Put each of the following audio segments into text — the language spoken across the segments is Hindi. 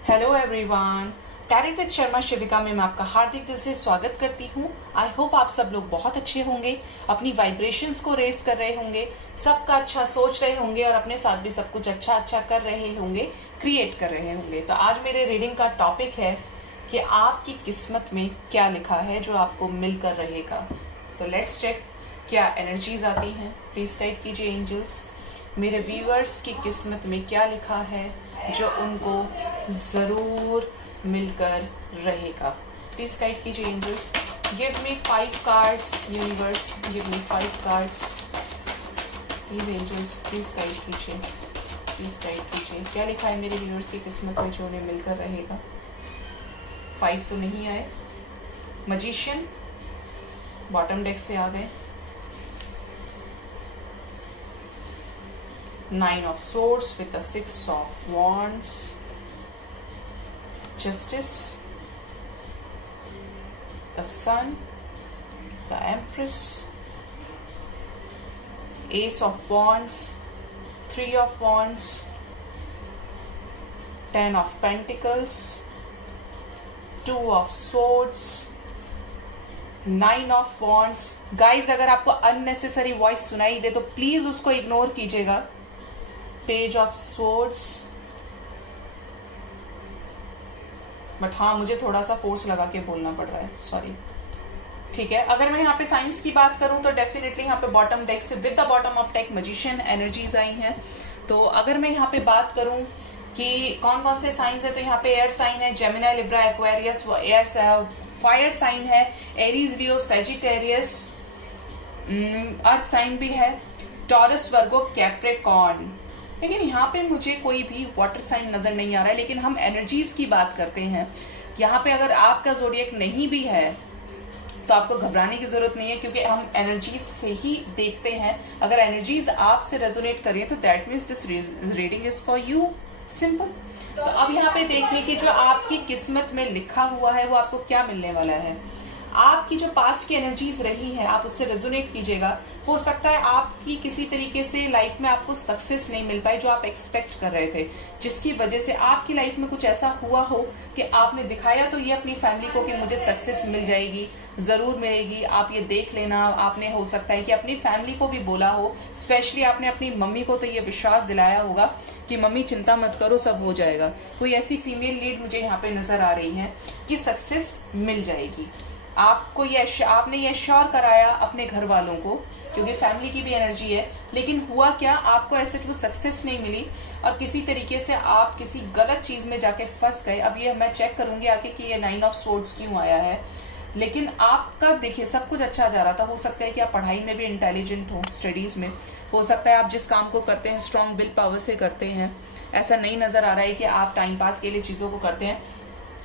Hello everyone, tarot with Sharma Shivika में मैं आपका हार्दिक दिल से स्वागत करती हूँ। आई होप आप सब लोग बहुत अच्छे होंगे, अपनी वाइब्रेशंस को रेस कर रहे होंगे, सबका अच्छा सोच रहे होंगे और अपने साथ भी सब कुछ अच्छा अच्छा कर रहे होंगे, क्रिएट कर रहे होंगे। तो आज मेरे रीडिंग का टॉपिक है कि आपकी किस्मत में क्या लिखा है जो आपको मिलकर रहेगा। तो लेट्स चेक क्या एनर्जीज आती हैं। प्लीज गाइड कीजिए एंजल्स, मेरे व्यूअर्स की किस्मत में क्या लिखा है जो उनको जरूर मिलकर रहेगा। प्लीज गाइड कीजिए angels, give me 5 cards. Universe, give me 5 cards please. Angels please guide कीजिए, प्लीज गाइड कीजिए क्या लिखा है मेरे व्यूअर्स की किस्मत में जो उन्हें मिलकर रहेगा। 5 तो नहीं आए। मजिशियन बॉटम डेक से आ गए। 9 of swords with the 6 of wands, justice, the sun, the empress, ace of wands, 3 of wands, 10 of pentacles, 2 of swords, 9 of wands। Guys अगर आपको अननेसेसरी वॉइस सुनाई दे तो प्लीज उसको इग्नोर कीजिएगा। पेज ऑफ स्वॉर्ड्स, बट हाँ मुझे थोड़ा सा फोर्स लगा के बोलना पड़ रहा है, सॉरी। ठीक है, अगर मैं यहाँ पे साइंस की बात करूं तो डेफिनेटली यहाँ पे बॉटम डेक से with the bottom of deck magician energies आई हैं। तो अगर मैं यहाँ पे बात करूं कि कौन कौन से साइंस है, तो यहाँ पे एयर साइन है जेमिनी, लिब्रा, एक्वेरियस, वो एयर फायर साइन है एरीज, लियो, सैजिटेरियस, अर्थ साइन भी है टॉरस, वर्गो, कैप्रिकॉर्न। लेकिन यहाँ पे मुझे कोई भी वाटर साइन नजर नहीं आ रहा है। लेकिन हम एनर्जीज की बात करते हैं यहाँ पे। अगर आपका जोडिएक नहीं भी है तो आपको घबराने की जरूरत नहीं है, क्योंकि हम एनर्जीज से ही देखते हैं। अगर एनर्जीज आपसे रेजोनेट करें तो that means this reading is for you, simple. तो अब यहाँ पे देखिए कि जो आपकी किस्मत में लिखा हुआ है वो आपको क्या मिलने वाला है। आपकी जो पास्ट की एनर्जीज रही है आप उससे रेजोनेट कीजिएगा। हो सकता है आपकी किसी तरीके से लाइफ में आपको सक्सेस नहीं मिल पाई जो आप एक्सपेक्ट कर रहे थे, जिसकी वजह से आपकी लाइफ में कुछ ऐसा हुआ हो कि आपने दिखाया तो ये अपनी फैमिली को कि मुझे सक्सेस मिल जाएगी, जरूर मिलेगी, आप ये देख लेना। आपने हो सकता है कि अपनी फैमिली को भी बोला हो, स्पेशली आपने अपनी मम्मी को तो ये विश्वास दिलाया होगा कि मम्मी चिंता मत करो, सब हो जाएगा। कोई ऐसी फीमेल लीड मुझे यहाँ पे नजर आ रही है कि सक्सेस मिल जाएगी। आपको आपने ये श्योर कराया अपने घर वालों को, क्योंकि फैमिली की भी एनर्जी है। लेकिन हुआ क्या, आपको ऐसे वो सक्सेस नहीं मिली और किसी तरीके से आप किसी गलत चीज में जाके फंस गए। अब ये मैं चेक करूंगी आके कि ये 9 ऑफ स्वॉर्ड्स क्यों आया है। लेकिन आपका देखिए सब कुछ अच्छा जा रहा था। हो सकता है कि आप पढ़ाई में भी इंटेलिजेंट हो, स्टडीज में हो सकता है आप जिस काम को करते हैं स्ट्रांग विल पावर से करते हैं। ऐसा नहीं नजर आ रहा है कि आप टाइम पास के लिए चीजों को करते हैं।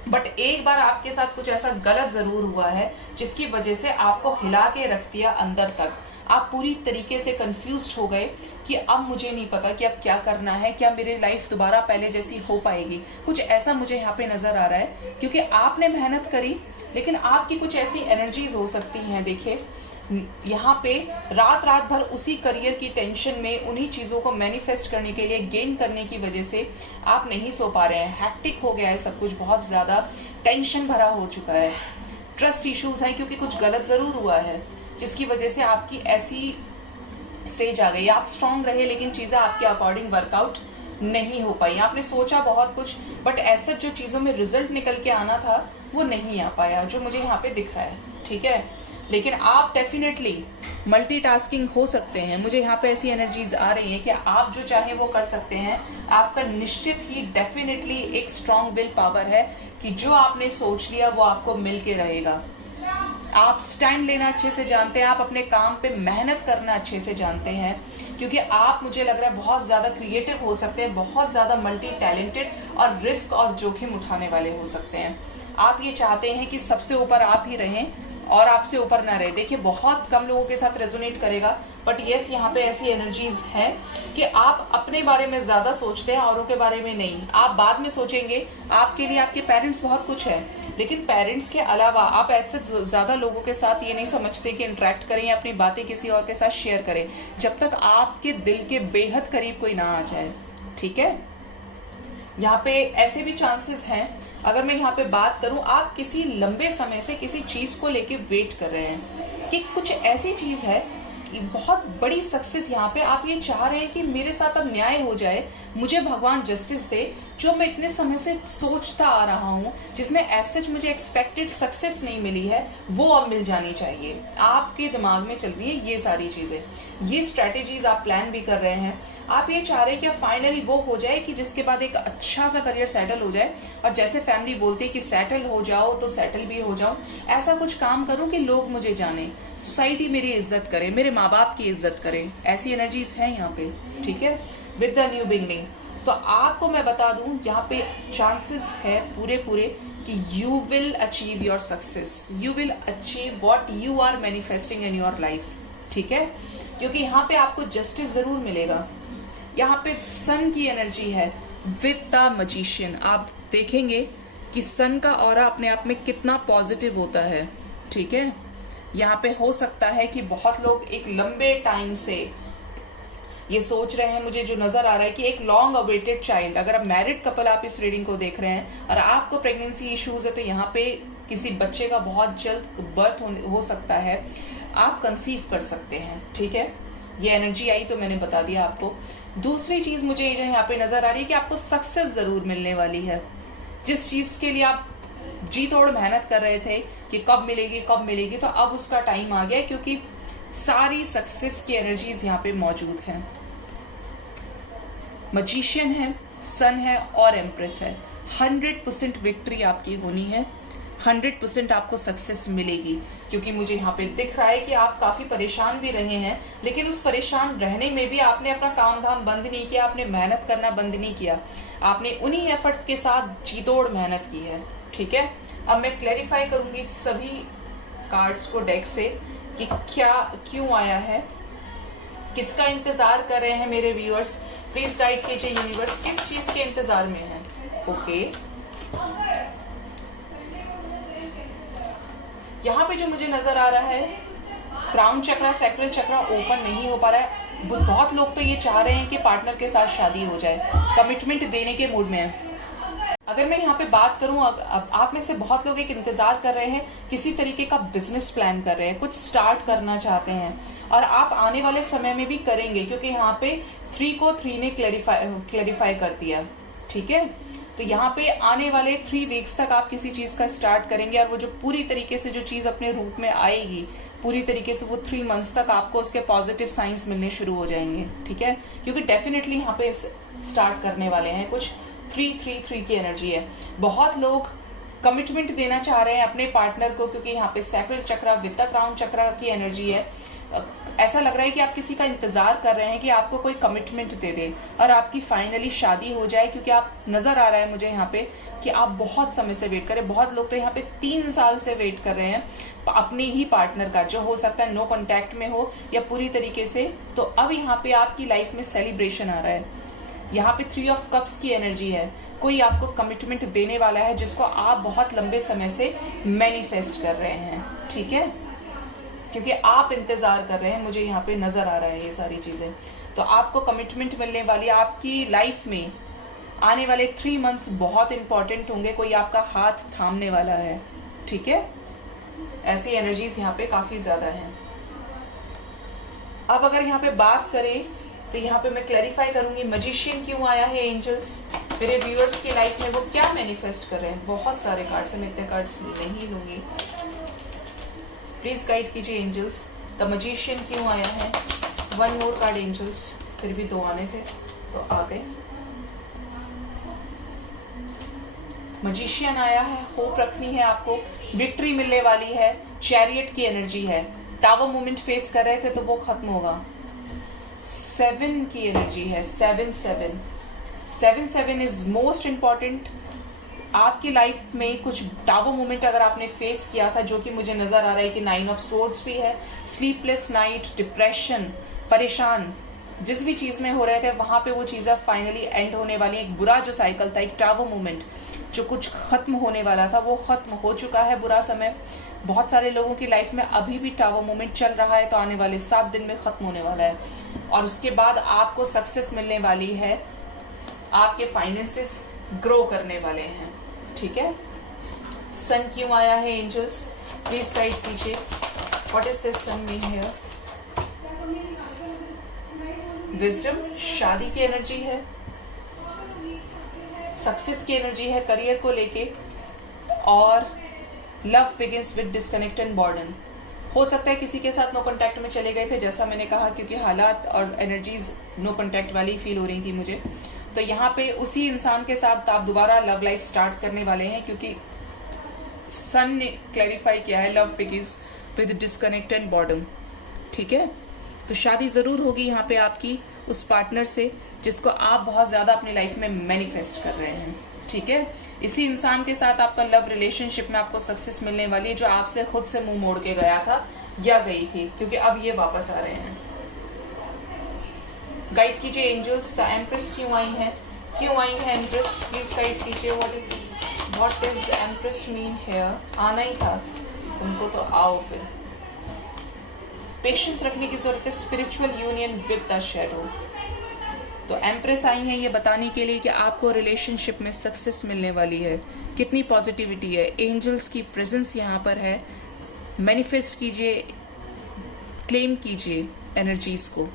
बट एक बार आपके साथ कुछ ऐसा गलत जरूर हुआ है जिसकी वजह से आपको हिला के रख दिया अंदर तक। आप पूरी तरीके से कंफ्यूज्ड हो गए कि अब मुझे नहीं पता कि अब क्या करना है, क्या मेरी लाइफ दोबारा पहले जैसी हो पाएगी। कुछ ऐसा मुझे यहाँ पे नजर आ रहा है, क्योंकि आपने मेहनत करी लेकिन आपकी कुछ ऐसी एनर्जीज हो सकती हैं। देखिए यहाँ पे रात रात भर उसी करियर की टेंशन में, उन्हीं चीजों को मैनिफेस्ट करने के लिए, गेन करने की वजह से आप नहीं सो पा रहे हैं। हैक्टिक हो गया है सब कुछ, बहुत ज्यादा टेंशन भरा हो चुका है। ट्रस्ट इश्यूज हैं क्योंकि कुछ गलत जरूर हुआ है जिसकी वजह से आपकी ऐसी स्टेज आ गई। आप स्ट्रांग रहे लेकिन चीजें आपके अकॉर्डिंग वर्कआउट नहीं हो पाई। आपने सोचा बहुत कुछ, बट ऐसा जो चीजों में रिजल्ट निकल के आना था वो नहीं आ पाया, जो मुझे यहाँ पे दिख रहा है। ठीक है, लेकिन आप डेफिनेटली मल्टीटास्किंग हो सकते हैं। मुझे यहाँ पे ऐसी एनर्जीज आ रही हैं कि आप जो चाहे वो कर सकते हैं। आपका निश्चित ही डेफिनेटली एक स्ट्रांग विल पावर है कि जो आपने सोच लिया वो आपको मिल के रहेगा। आप स्टैंड लेना अच्छे से जानते हैं, आप अपने काम पे मेहनत करना अच्छे से जानते हैं, क्योंकि आप मुझे लग रहा है बहुत ज्यादा क्रिएटिव हो सकते हैं, बहुत ज्यादा मल्टी टैलेंटेड और रिस्क और जोखिम उठाने वाले हो सकते हैं। आप ये चाहते हैं कि सबसे ऊपर आप ही रहें और आपसे ऊपर ना रहे। देखिए बहुत कम लोगों के साथ रेजोनेट करेगा, बट यस यहाँ पे ऐसी एनर्जीज हैं कि आप अपने बारे में ज्यादा सोचते हैं, औरों के बारे में नहीं। आप बाद में सोचेंगे, आपके लिए आपके पेरेंट्स बहुत कुछ है, लेकिन पेरेंट्स के अलावा आप ऐसे ज्यादा लोगों के साथ ये नहीं समझते कि इंटरेक्ट करें या अपनी बातें किसी और के साथ शेयर करें, जब तक आपके दिल के बेहद करीब कोई ना आ जाए। ठीक है, यहाँ पे ऐसे भी चांसेस हैं, अगर मैं यहाँ पे बात करूं, आप किसी लंबे समय से किसी चीज को लेके वेट कर रहे हैं कि कुछ ऐसी चीज है कि बहुत बड़ी सक्सेस, यहाँ पे आप ये चाह रहे हैं कि मेरे साथ अब न्याय हो जाए, मुझे भगवान जस्टिस दे, जो मैं इतने समय से सोचता आ रहा हूँ, जिसमें एज सच मुझे एक्सपेक्टेड सक्सेस नहीं मिली है, वो अब मिल जानी चाहिए। आपके दिमाग में चल रही है ये सारी चीजें, ये स्ट्रेटेजीज आप प्लान भी कर रहे हैं। आप ये चाह रहे हैं कि फाइनली वो हो जाए कि जिसके बाद एक अच्छा सा करियर सेटल हो जाए, और जैसे फैमिली बोलती है कि सेटल हो जाओ तो सेटल भी हो जाओ, ऐसा कुछ काम करूं कि लोग मुझे जाने, सोसाइटी मेरी इज्जत करे, मेरे माँ बाप की इज्जत करे। ऐसी एनर्जीज है यहाँ पे, ठीक है, विद द न्यू बिगनिंग। तो आपको मैं बता दूं, यहाँ पे चांसेस है पूरे कि you will achieve your success, you will achieve what you are manifesting in your life, ठीक है, क्योंकि यहाँ पे आपको जस्टिस जरूर मिलेगा। यहाँ पे सन की एनर्जी है विद द मजिशियन। आप देखेंगे कि सन का ऑरा अपने आप में कितना पॉजिटिव होता है, ठीक है। यहाँ पे हो सकता है कि बहुत लोग एक लंबे टाइम से ये सोच रहे हैं, मुझे जो नजर आ रहा है कि एक लॉन्ग अवेटेड चाइल्ड, अगर आप मैरिड कपल आप इस रीडिंग को देख रहे हैं और आपको प्रेगनेंसी इश्यूज है, तो यहाँ पे किसी बच्चे का बहुत जल्द बर्थ हो सकता है, आप कंसीव कर सकते हैं, ठीक है। ये एनर्जी आई तो मैंने बता दिया आपको। दूसरी चीज मुझे यहाँ पे नजर आ रही है कि आपको सक्सेस जरूर मिलने वाली है। जिस चीज के लिए आप जी तोड़ मेहनत कर रहे थे कि कब मिलेगी, तो अब उसका टाइम आ गया, क्योंकि सारी सक्सेस की एनर्जीज यहाँ पे मौजूद है। मजिशियन है, सन है और एम्प्रेस है। 100% विक्ट्री आपकी होनी है, 100% आपको सक्सेस मिलेगी, क्योंकि मुझे यहाँ पे दिख रहा है कि आप काफी परेशान भी रहे हैं, लेकिन उस परेशान रहने में भी आपने अपना काम धाम बंद नहीं किया, आपने मेहनत करना बंद नहीं किया, आपने उन्हीं एफर्ट्स के साथ जीतोड़ मेहनत की है, ठीक है। अब मैं क्लैरिफाई करूंगी सभी कार्ड्स को डेक से कि क्या क्यों आया है, किसका इंतजार कर रहे हैं मेरे व्यूअर्स। प्लीज गाइड कीजिए यूनिवर्स, किस चीज के इंतजार में है। ओके, यहाँ पे जो मुझे नजर आ रहा है, क्राउन चक्रा, सैक्रल चक्रा ओपन नहीं हो पा रहा है। बहुत लोग तो ये चाह रहे हैं कि पार्टनर के साथ शादी हो जाए, कमिटमेंट देने के मूड में है। अगर मैं यहाँ पे बात करूं, आप में से बहुत लोग एक इंतजार कर रहे हैं, किसी तरीके का बिजनेस प्लान कर रहे हैं, कुछ स्टार्ट करना चाहते हैं, और आप आने वाले समय में भी करेंगे, क्योंकि यहाँ पे 3 को 3 ने क्लैरिफाई कर दिया, ठीक है। तो यहाँ पे आने वाले 3 वीक्स तक आप किसी चीज का स्टार्ट करेंगे, और वो जो पूरी तरीके से जो चीज अपने रूप में आएगी, पूरी तरीके से वो 3 मंथ्स तक आपको उसके पॉजिटिव साइंस मिलने शुरू हो जाएंगे, ठीक है। क्योंकि डेफिनेटली यहाँ पे स्टार्ट करने वाले हैं, कुछ 3-3-3 की एनर्जी है। बहुत लोग कमिटमेंट देना चाह रहे हैं अपने पार्टनर को, क्योंकि यहाँ पे sacral chakra with the crown chakra की एनर्जी है। ऐसा लग रहा है कि आप किसी का इंतजार कर रहे हैं कि आपको कोई कमिटमेंट दे दे और आपकी फाइनली शादी हो जाए, क्योंकि आप नजर आ रहा है मुझे यहाँ पे कि आप बहुत समय से वेट कर रहे हैं। बहुत लोग तो यहाँ पे 3 साल से वेट कर रहे हैं अपने ही पार्टनर का, जो हो सकता है नो कॉन्टैक्ट में हो या पूरी तरीके से। तो अब यहाँ पे आपकी लाइफ में सेलिब्रेशन आ रहा है। यहाँ पे 3 ऑफ कप्स की एनर्जी है, कोई आपको कमिटमेंट देने वाला है जिसको आप बहुत लंबे समय से मैनिफेस्ट कर रहे हैं, ठीक है, क्योंकि आप इंतजार कर रहे हैं, मुझे यहाँ पे नजर आ रहा है ये सारी चीजें। तो आपको कमिटमेंट मिलने वाली, आपकी लाइफ में आने वाले 3 मंथ्स बहुत इंपॉर्टेंट होंगे, कोई आपका हाथ थामने वाला है, ठीक है। ऐसी एनर्जीज यहाँ पे काफी ज्यादा है। अब अगर यहाँ पे बात करें तो यहाँ पे मैं क्लैरिफाई करूंगी मजिशियन क्यों आया है, एंजल्स मेरे व्यूअर्स की लाइफ में वो क्या मैनिफेस्ट कर रहे हैं। बहुत सारे कार्ड्स हैं, मैं इतने कार्ड्स नहीं लूंगी, प्लीज गाइड कीजिए एंजल्स। द मजिशियन क्यों आया है। 1 मोर कार्ड एंजल्स, फिर भी 2 आने थे तो आ गए। मजिशियन आया है, होप रखनी है आपको, विक्ट्री मिलने वाली है। चैरियट की एनर्जी है, टावर मूवमेंट फेस कर रहे थे तो वो खत्म होगा। 7 की एनर्जी है, 7-7 इज मोस्ट इंपॉर्टेंट। आपकी लाइफ में कुछ टावर मूवमेंट अगर आपने फेस किया था, जो कि मुझे नजर आ रहा है कि 9 ऑफ सोर्ड्स भी है, स्लीपलेस नाइट, डिप्रेशन, परेशान, जिस भी चीज में हो रहे थे वहां पे वो चीजें फाइनली एंड होने वाली। एक बुरा जो साइकिल था, एक टावर मूवमेंट जो कुछ खत्म होने वाला था, वो खत्म हो चुका है। बुरा समय बहुत सारे लोगों की लाइफ में अभी भी टावर मूवमेंट चल रहा है, तो आने वाले 7 दिन में खत्म होने वाला है। और उसके बाद आपको सक्सेस मिलने वाली है, आपके फाइनेंसेस ग्रो करने वाले हैं। ठीक है, सन क्यों आया है एंजल्स, प्लीज गाइड कीजिए। What is this sun mean here? Wisdom, शादी की एनर्जी है, सक्सेस की एनर्जी है करियर को लेके, और love begins with disconnect and boredom. हो सकता है किसी के साथ नो कांटेक्ट में चले गए थे, जैसा मैंने कहा, क्योंकि हालात और एनर्जीज नो कांटेक्ट वाली फील हो रही थी मुझे। तो यहाँ पे उसी इंसान के साथ आप दोबारा लव लाइफ स्टार्ट करने वाले हैं, क्योंकि सन ने क्लैरिफाई किया है love begins with disconnect and boredom. ठीक है, तो शादी जरूर होगी यहाँ पे आपकी उस पार्टनर से जिसको आप बहुत ज्यादा अपनी लाइफ में मैनिफेस्ट कर रहे हैं। ठीक है, इसी इंसान के साथ आपका लव रिलेशनशिप में आपको सक्सेस मिलने वाली है, जो आपसे खुद से मुंह मोड़ के गया था या गई थी, क्योंकि अब ये वापस आ रहे हैं। गाइड कीजिए एंजल्स, द एम्प्रेस क्यों आई है, क्यों आई है एम्प्रेस, प्लीज गाइड कीजिए। What is empress mean here? आना ही था तुमको, तो आओ फिर। पेशेंस रखने की जरूरत है, spiritual union with the shadow. तो एम्प्रेस आई है ये बताने के लिए कि आपको रिलेशनशिप में सक्सेस मिलने वाली है। कितनी पॉजिटिविटी है, एंजल्स की प्रेजेंस यहाँ पर है। मैनिफेस्ट कीजिए, क्लेम कीजिए एनर्जीज को।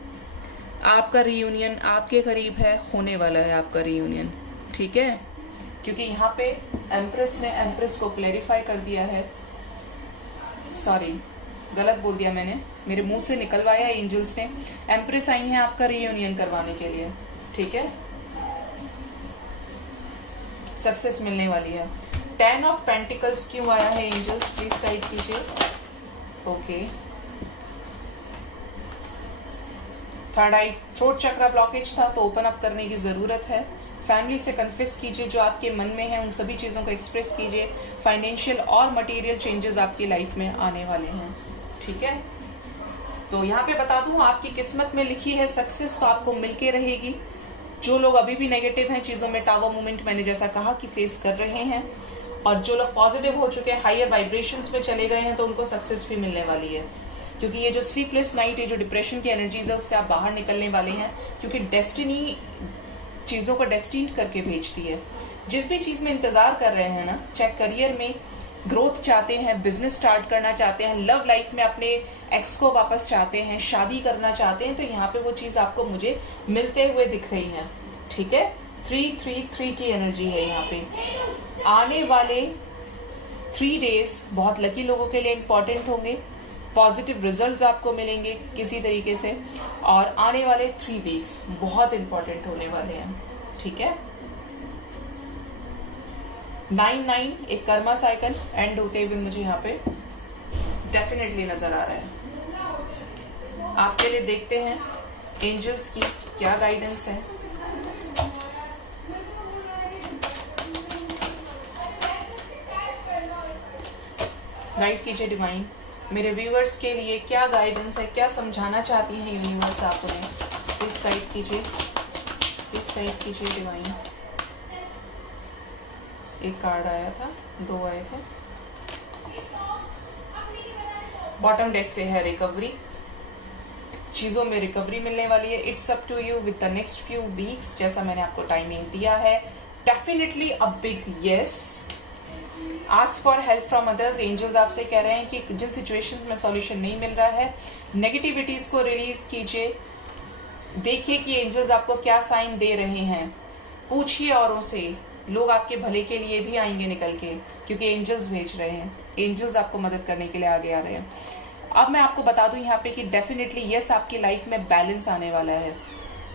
आपका रियूनियन आपके करीब है, होने वाला है आपका रियूनियन। ठीक है, क्योंकि यहाँ पे एम्प्रेस ने एम्प्रेस को क्लैरिफाई कर दिया है। सॉरी, गलत बोल दिया मैंने, मेरे मुंह से निकलवाया एंजल्स ने। एम्प्रेस आई है आपका रियूनियन करवाने के लिए। ठीक है, सक्सेस मिलने वाली है। 10 ऑफ पेंटिकल्स क्यों आया है एंजल्स, प्लीज गाइड कीजिए। ओके, थर्ड आई, थ्रोट चक्रा ब्लॉकेज था तो ओपन अप करने की जरूरत है। फैमिली से कन्फेस कीजिए जो आपके मन में है, उन सभी चीजों को एक्सप्रेस कीजिए। फाइनेंशियल और मटेरियल चेंजेस आपकी लाइफ में आने वाले हैं। ठीक है, तो यहाँ पे बता दूं आपकी किस्मत में लिखी है सक्सेस, तो आपको मिलके रहेगी। जो लोग अभी भी नेगेटिव हैं चीजों में, टावर मूवमेंट मैंने जैसा कहा कि फेस कर रहे हैं, और जो लोग पॉजिटिव हो चुके हैं, हायर वाइब्रेशंस में चले गए हैं, तो उनको सक्सेस भी मिलने वाली है। क्योंकि ये जो स्लीपलेस नाइट, ये जो डिप्रेशन की एनर्जीज है, उससे आप बाहर निकलने वाले हैं। क्योंकि डेस्टिनी चीजों को डेस्टिन्ड करके भेजती है। जिस भी चीज में इंतजार कर रहे हैं ना, चाहे करियर में ग्रोथ चाहते हैं, बिजनेस स्टार्ट करना चाहते हैं, लव लाइफ में अपने एक्स को वापस चाहते हैं, शादी करना चाहते हैं, तो यहाँ पे वो चीज आपको मुझे मिलते हुए दिख रही है। ठीक है, 333 की एनर्जी है यहाँ पे। आने वाले 3 डेज बहुत लकी लोगों के लिए इंपॉर्टेंट होंगे। पॉजिटिव रिजल्ट्स आपको मिलेंगे किसी तरीके से, और आने वाले 3 वीक्स बहुत इंपॉर्टेंट होने वाले हैं। ठीक है, 9-9 एक कर्मा साइकिल एंड होते हुए मुझे यहाँ पे डेफिनेटली नजर आ रहा है। आपके लिए देखते हैं एंजल्स की क्या गाइडेंस है। गाइड कीजिए डिवाइन, मेरे व्यूअर्स के लिए क्या गाइडेंस है, क्या समझाना चाहती हैं यूनिवर्स आप उन्हें, प्लीज गाइड कीजिए, प्लीज गाइड कीजिए डिवाइन। एक कार्ड आया था, 2 आए थे। बॉटम डेक से है रिकवरी, चीजों में रिकवरी मिलने वाली है। It's up to you with the next few weeks, जैसा मैंने आपको टाइमिंग दिया है। Definitely a big yes. Ask for help from others. Angels आपसे कह रहे हैं कि जिन सिचुएशंस में सॉल्यूशन नहीं मिल रहा है, नेगेटिविटीज को रिलीज कीजिए। देखिए कि एंजल्स आपको क्या साइन दे रहे हैं, पूछिए औरों से। लोग आपके भले के लिए भी आएंगे निकल के, क्योंकि एंजल्स भेज रहे हैं, एंजल्स आपको मदद करने के लिए आगे आ रहे हैं। अब मैं आपको बता दूं यहाँ पे कि डेफिनेटली यस, आपकी लाइफ में बैलेंस आने वाला है,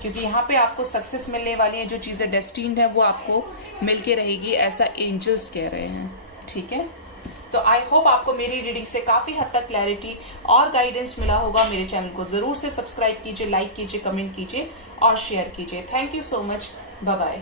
क्योंकि यहाँ पे आपको सक्सेस मिलने वाली है। जो चीजें डेस्टिन्ड है वो आपको मिलके रहेगी, ऐसा एंजल्स कह रहे हैं। ठीक है, तो आई होप आपको मेरी रीडिंग से काफी हद तक क्लैरिटी और गाइडेंस मिला होगा। मेरे चैनल को जरूर से सब्सक्राइब कीजिए, लाइक कीजिए, कमेंट कीजिए और शेयर कीजिए। Thank you so much, bye bye.